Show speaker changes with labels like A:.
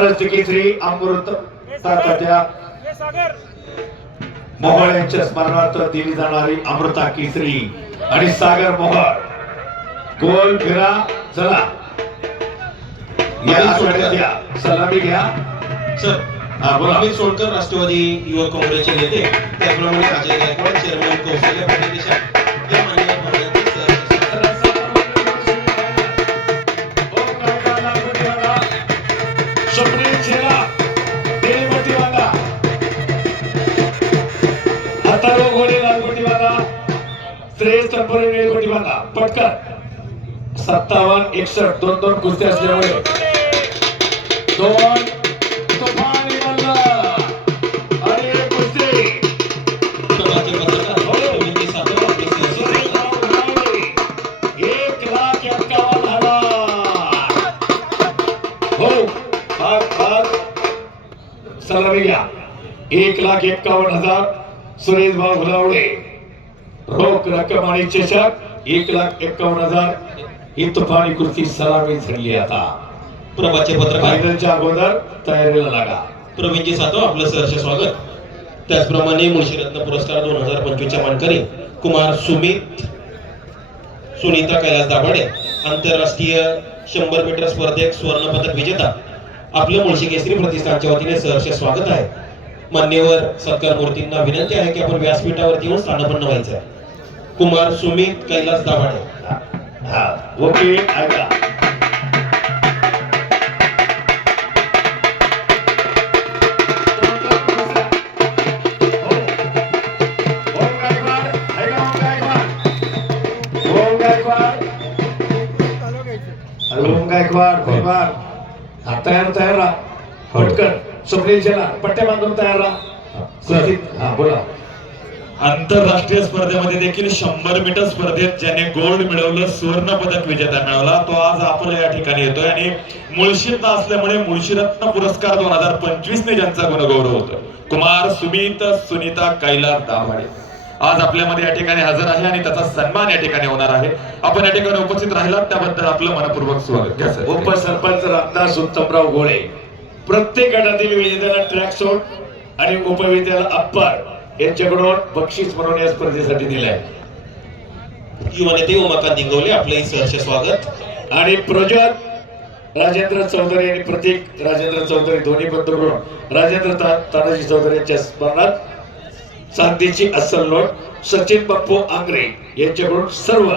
A: महाराष्ट्र केसरी अमृत तात्या मोहोळ यांच्या स्मरणार्थ दिली जाणारी अमृता केसरी आणि सागर मोहोळ. गोल फिरा चला. या सलामी घ्या.
B: सर
A: हा, बोला.
B: अमित सोडकर राष्ट्रवादी युवक काँग्रेसचे नेते. त्याचप्रमाणे अजय गायकवाड चेअरमन
A: त्रेसष्ट पर्यंत निळगोटीवाला पटकन. सत्तावन्न एकसष्ट दोन दोन कुस्ती असल्यामुळे. दोन एक लाख हो एक लाख एक्कावन्न हजार. सुरेश भाऊ भुलावडे रोख रक्कम आणि चषक एक लाख एक्कावन्न हजार. ही तुफानी कृती सलामी झाली आता.
B: प्रभातचे पत्रकार.
A: फायनलच्या अगोदर तयारीला लागा.
B: प्रवीणजी सातव आपलं सहर्ष स्वागत. त्याचप्रमाणे मुळशीरत्न पुरस्कार दोन हजार पंचवीसच्या मानकरी कुमार सुमित सुनीता कैलास दाभाडे आंतरराष्ट्रीय शंभर मीटर स्पर्धेत स्वर्ण पदक विजेता. आपलं मुळशी केसरी प्रतिष्ठानच्या वतीने सहर्ष स्वागत आहे. मान्यवर सत्कार मूर्तींना विनंती आहे की आपण व्यासपीठावरती येऊन स्थानपन्न व्हायचं आहे. कुमार सुमित कैलास दाभाडे.
A: हा ओके ऐका. हा तयार तयार राहा. पटकन. स्वप्नील शेला पट्ट्या बांधून तयार राहा. हा बोला.
C: आंतरराष्ट्रीय स्पर्धेमध्ये देखील शंभर मीटर स्पर्धेत ज्याने गोल्ड मिळवलं सुवर्ण पदक विजेता मिळवला तो आज आपल्या या ठिकाणी येतोय. आणि मुळशीत असल्यामुळे मुळशीरत्न पुरस्कार दोन हजार पंचवीस ने ज्यांचा गुणगौरव होतो कुमार सुमित सुनीता कैलास दाभाडे. आज आपल्यामध्ये या ठिकाणी हजर आहे आणि त्याचा सन्मान या ठिकाणी होणार आहे. आपण या ठिकाणी उपस्थित राहिलात त्याबद्दल आपलं मनपूर्वक स्वागत. घ्या सर
A: उपसरपंच रामदास उत्तमराव गोळे प्रत्येक गटातील विजेत्याला ट्रॅक सूट आणि उपविजेत्याला अप्पर यांच्याकडून बक्षीस म्हणून या स्पर्धेसाठी दिलाय
B: युवा नेते उमाकांत दिंगवले आपलंही सहर्ष स्वागत.
A: आणि प्रोजक राजेंद्र चौधरी आणि प्रतीक राजेंद्र चौधरी दोन्ही बंधूकडून राजेंद्र ता- तानाजी चौधरी यांच्या स्मरणात चांदीची अस्सल नोट सचिन बाप्पू आंग्रे यांच्याकडून सर्व